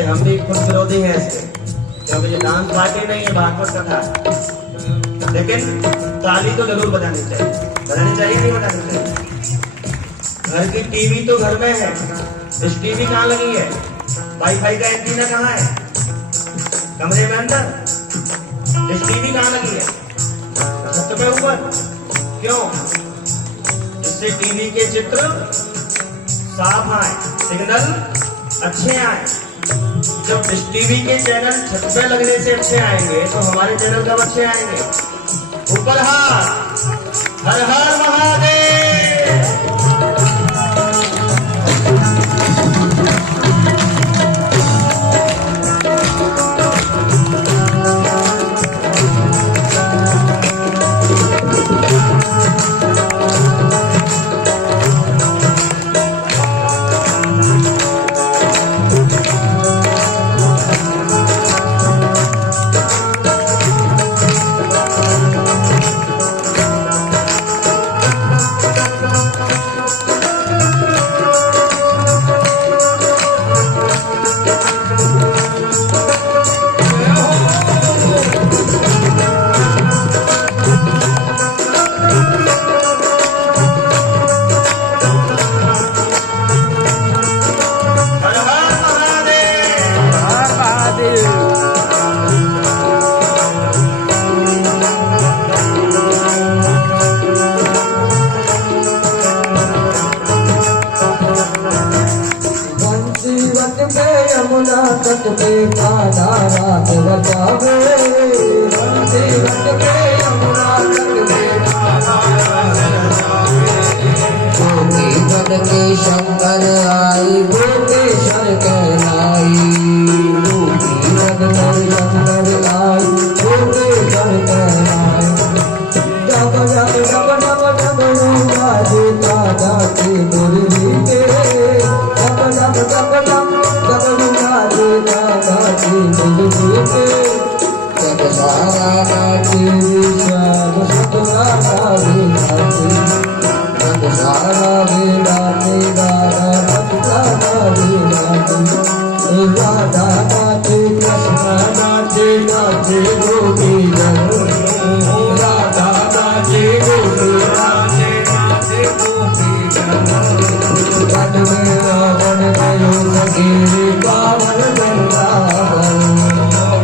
हम भी खुद विरोधी हैं इसके, क्योंकि ये डांस पार्टी नहीं है, भागवत कथा। लेकिन ताली तो जरूर बजानी चाहिए, नहीं बजानी चाहिए। घर की टीवी तो घर में है, इस टीवी कहाँ लगी है? वाईफाई का एंटीना कहाँ है? कमरे में अंदर। इस टीवी कहाँ लगी है? छत पे ऊपर। क्यों? इससे टीवी के चित्र साफ आए, सिग्नल अच्छे आए। जब इस टीवी के चैनल छत पे लगने से अच्छे आएंगे तो हमारे चैनल कब अच्छे आएंगे? ऊपर हाथ, हर हर महादेव। यमुना तट पे कान्हा रात बचावे, जीवन पे यमुना तट पे कान्हा रात बचावे। गोपी बन के शंकर आई, गोपेश्वर कहलाई। गोपी बन के शंकर आई, गोपेश्वर कहलाई। जब जब जब जब जब बाजे ताजा की मुरली के, जब जब जब जब जब सारा नाचे श्याम सतरा नाचे, जब सारा नाचे राधा सतरा नाचे। राधा नाचे कृष्ण नाचे, नाचे गोपी जन। राधा नाचे गोपी नाचे, नाचे गोपी जन। वन में रावण गयो सखी पावन वृंदावन।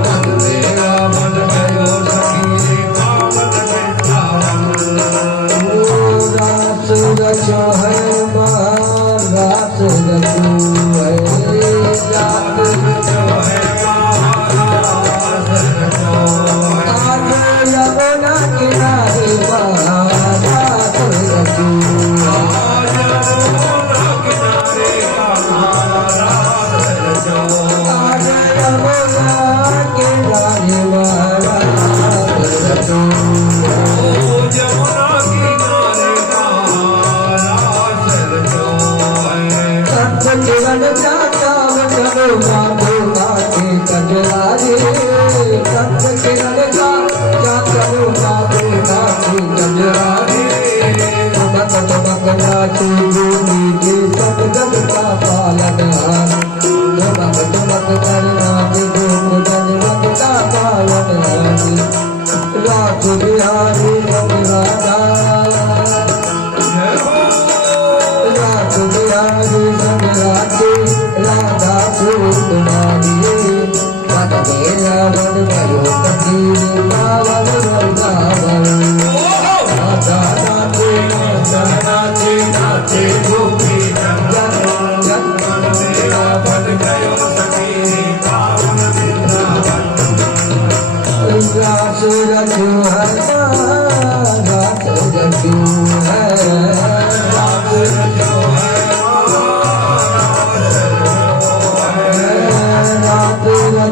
वन में रावण गयो सखी पावन वृंदावन। रास रचो है महान, रास रचो है, रास रचो है महान, रास रचो है। आज यमुना किनारे महान, रास रचो है।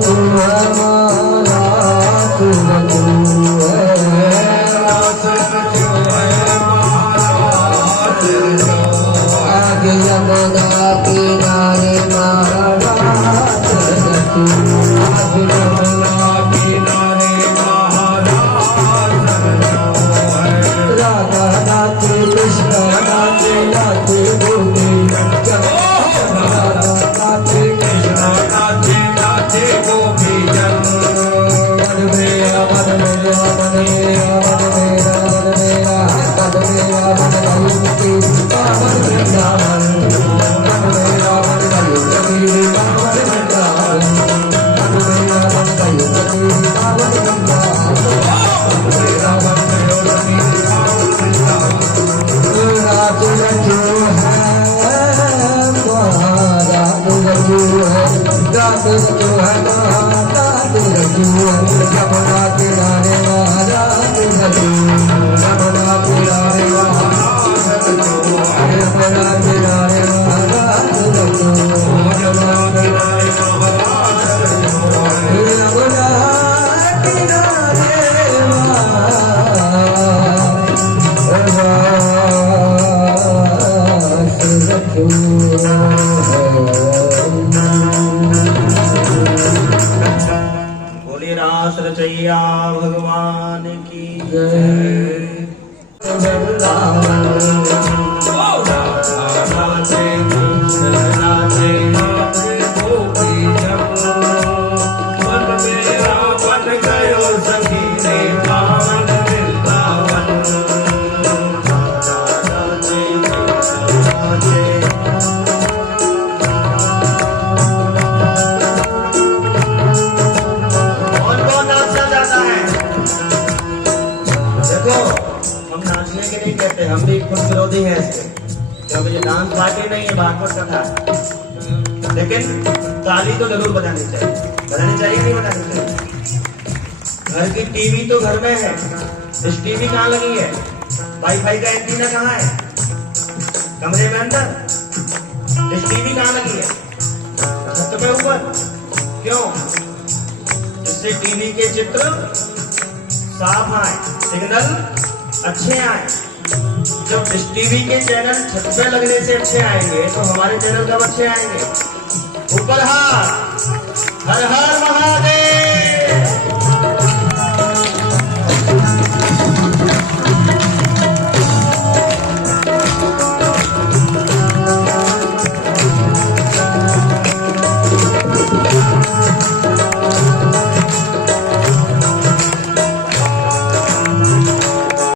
तू है मारा तू है आगे यमुना किनारे महाराज तू आगे यमुना किनारे महाराज राधा नाचे कृष्ण नाचे नाचे गोपी राधा नाचे कृष्ण नाचे नाचे गोपी मन मेरा मन मेरा मन मेरा मन मेरा मन मेरा मन मेरा मन गयुक्ति पावन वृंदावन मन मेरा मन गयुक्ति पावन वृंदावन मन मेरा मन गयुक्ति पावन वृंदावन मन मेरा मन गयुक्ति पावन वृंदावन रात रखो है रात रखो है रात रखो है रात रखो है यमुना किनारे महाराज रखो यमुना किनारे महाराज रखो यमुना किनारे महाराज रखो यमुना किनारे महाराज रखो यमुना किनारे महाराज रखो बोले रास रचैया भगवान की जय। राधे कृष्ण राधे राधे गोपी मन मेरा बन गयो सखी रे पावन वृंदावन राधे कृष्ण राधे नाचने के नहीं कहते, हम भी खुद विरोधी हैं इसके, क्योंकि ये डांस पार्टी नहीं है, भागवत कथा है। लेकिन ताली तो जरूर बजानी चाहिए नहीं बजानी चाहिए। घर की टीवी तो घर में है, इस टीवी कहाँ लगी है? वाईफाई का एंटीना कहाँ है? कमरे में अंदर। इस टीवी कहाँ लगी है? छत पे ऊपर। क्यों? इससे टीवी के चित्र साफ आए, सिग्नल अच्छे आए। जब इस टीवी के चैनल छत पे लगने से अच्छे आएंगे तो हमारे चैनल कब अच्छे आएंगे? ऊपर हाथ, हर हर